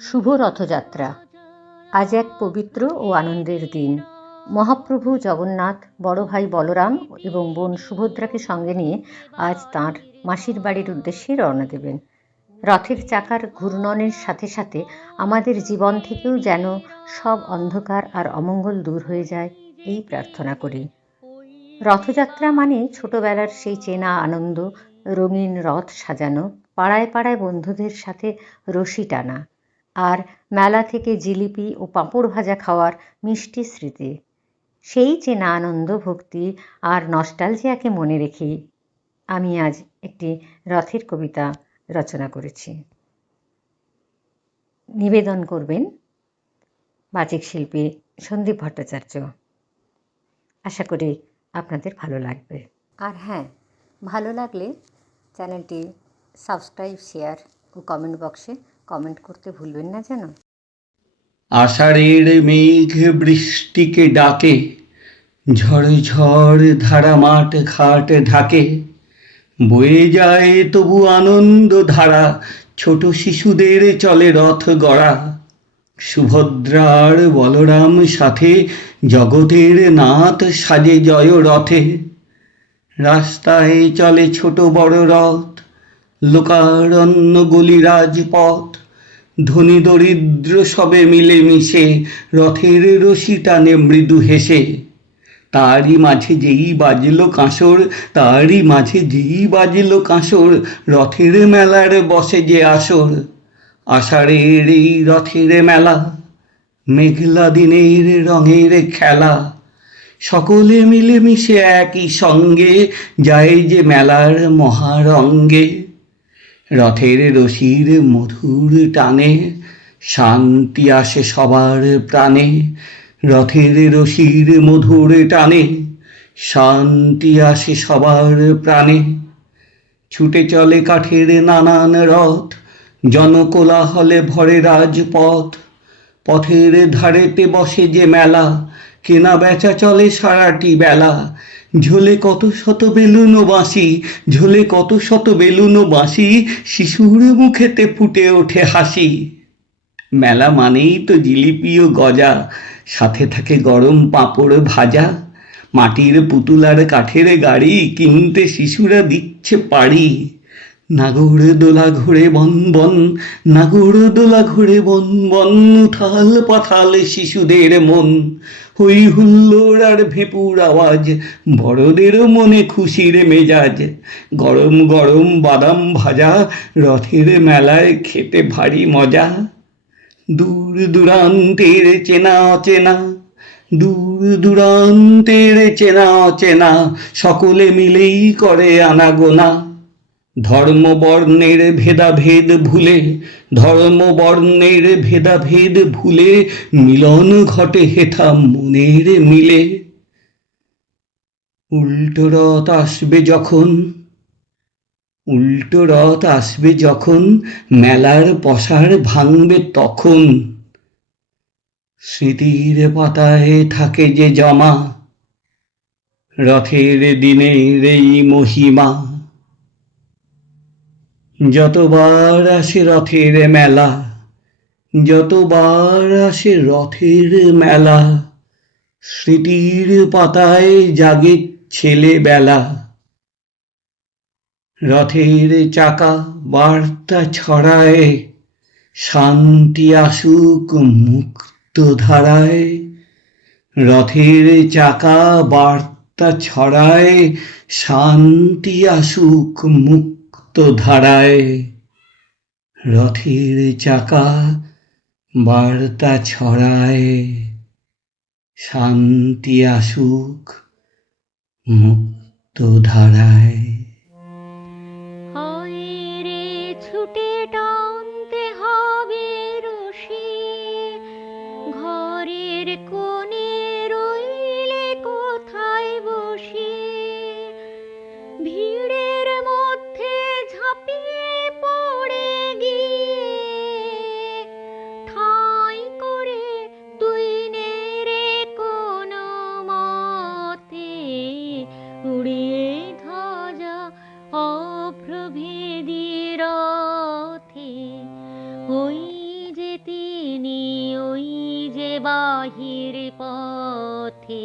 শুভ রথযাত্রা। আজ এক পবিত্র ও আনন্দের দিন। মহাপ্রভু জগন্নাথ বড় ভাই বলরাম এবং বোন সুভদ্রাকে সঙ্গে নিয়ে আজ তাঁর মাসির বাড়ির উদ্দেশ্যে রওনা দেবেন। রথের চাকার ঘূর্ণনের সাথে সাথে আমাদের জীবন থেকেও যেন সব অন্ধকার আর অমঙ্গল দূর হয়ে যায়, এই প্রার্থনা করি। রথযাত্রা মানে ছোটবেলার সেই চেনা আনন্দ, রঙিন রথ সাজানো, পাড়ায় পাড়ায় বন্ধুদের সাথে রশি টানা, আর মেলা থেকে জিলিপি ও পাঁপড় ভাজা খাওয়ার মিষ্টি স্মৃতি। সেই চেনা আনন্দ, ভক্তি আর নস্টালজিয়াকে মনে রেখেই আমি আজ একটি রথের কবিতা রচনা করেছি। নিবেদন করবেন বাচিক শিল্পী সন্দীপ ভট্টাচার্য। আশা করি আপনাদের ভালো লাগবে। আর হ্যাঁ, ভালো লাগলে চ্যানেলটি সাবস্ক্রাইব, শেয়ার ও কমেন্ট বক্সে কমেন্ট করতে ভুলবেন না যেন। আষাঢ়ের মেঘ বৃষ্টিকে ডাকে, ঝড় ঝড় ধারা মাঠ ঘাট ঢাকে, বয়ে যায় তবু আনন্দ ধারা, ছোট শিশুদের চলে রথ গড়া। সুভদ্রার বলরাম সাথে জগতের নাথ সাজে জয় রথে। রাস্তায় চলে ছোট বড় রথ, লোকারণ্য গলি রাজপথ, ধনী দরিদ্র সবে মিলে মিশে রথের রশি টানে মৃদু হেসে। তারই মাঝে যেই বাজলো কাঁসর, তারই মাঝে যেই বাজলো কাঁসর, রথের মেলার বসে যে আসর। আষাঢ়ের এই রথের মেলা, মেঘলা দিনের রঙের খেলা, সকলে মিলে মিশে একই সঙ্গে যায় যে মেলার মহারঙ্গে। রথের রশির মধুর টানে শান্তি আসে সবার প্রাণে। রথের রশির মধুর টানে শান্তি আসে সবার প্রাণে। ছুটে চলে কাঠের নানান রথ, জনকোলাহলে ভরে রাজপথ। পথের ধারেতে বসে যে মেলা, কেনা বেচা চলে সারাটি বেলা। ঝোলে কত শত বেলুন ও বাঁশি, ঝোলে কত শত বেলুন ও বাঁশি, শিশুর মুখেতে ফুটে ওঠে হাসি। মেলা মানেই তো জিলিপি ও গজা, সাথে থাকে গরম পাঁপড় ভাজা। মাটির পুতুল আর কাঠের গাড়ি কিনতে শিশুরা দিচ্ছে পাড়ি। নাগর দোলা ঘুরে বন বন, নাগর দোলা ঘুরে বন বন, উথাল পাথাল শিশুদের মন। হই হুল্লোড় আর ভেপুর আওয়াজ, বড়দের মনে খুশির মেজাজ। গরম গরম বাদাম ভাজা, রথের মেলায় খেতে ভারী মজা। দূর দূরান্তের চেনা অচেনা, দূর দূরান্তের চেনা অচেনা, সকলে মিলেই করে আনাগোনা। ধর্ম বর্ণের ভেদাভেদ ভুলে, ধর্ম বর্ণের ভেদাভেদ ভুলে, মিলন ঘটে হেথা মনের মিলে। উল্টো রথ আসবে যখন, উল্টো রথ আসবে যখন, মেলার পসার ভাঙবে তখন। স্মৃতির পাতায় থাকে যে জমা, রথের দিনের এই মহিমা। যতবার আসে রথের মেলা, যতবার আসে রথের মেলা, স্মৃতির পাতায় জাগে ছেলেবেলা। রথের চাকা বার্তা ছড়ায়, শান্তি আসুক মুক্ত ধারায়। রথের চাকা বার্তা ছড়ায়, শান্তি আসুক মুক্ত ধারায়। রথের চাকা বার্তা ছড়ায়, শান্তি আসুক মুক্ত ধারায়। রে ছুটে টানতে হবে রশি, ঘরের কোণে রইলে কোথায় বসি, ভিড়ের মধ্যে ঝাঁপিয়ে পড়ে গিয়ে ঠাঁই করে তুই নে রে কোনো মতে, উড়িয়ে ধ্বজা অপ্রভেদী রথে। ওই যেতে বাহির পথে।